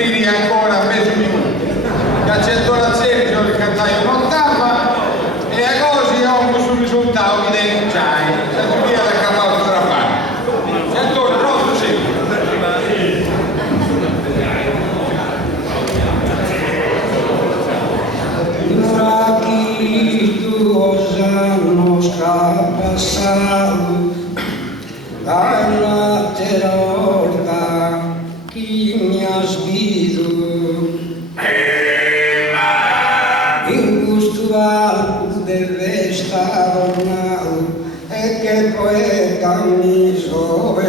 Giurini ancora mezzo minuto, Cacciatorazieri sono il cantaio un'ottava e a così ho sul risultato che dei giai, la giuria da cavallo tra parte. Sentore, pronto sempre. Passado a lateral que me has visto ingustual deve estar ornado é que poeta mis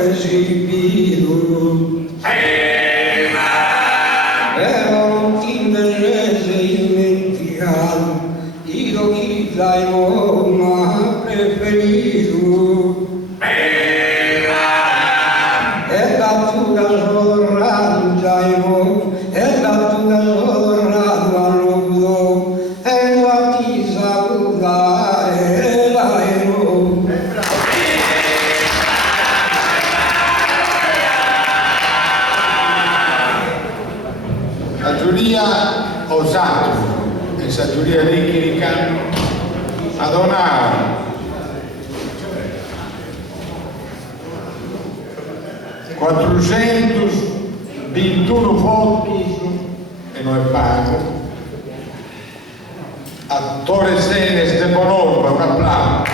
exibido pero tienes mentigado y lo que traemos más preferido è la tua sorrado giaimo è la tua sorrado alludo è la ti saluta e la ero La giuria osato e la giuria tecnica adonare 421 votos e non è pago a Torres Enes de Bonorva, un applauso.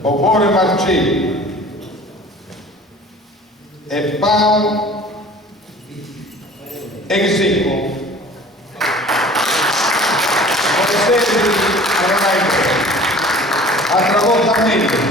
Bobore Marcelli e Paolo Execo. Altra volta meglio.